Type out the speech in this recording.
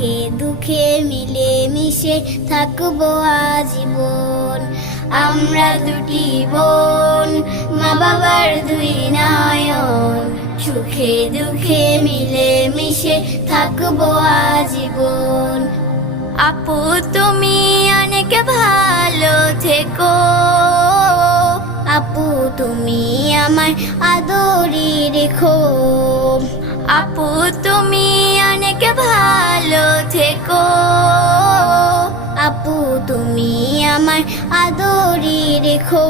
সুখে দুঃখে মিলে মিশে থাকবো আজীবন। আমরা দুটি বোন, মা বাবার দুই নয়ন, সুখে দুঃখে মিলে মিশে থাকবো আজীবন। আপু তুমি অনেক ভালো থেকো, আপু তুমি আমার আদরি রেখো। আপু তুমি অনেক ভালো থেকো, আপু তুমি আমার আদরি রেখো।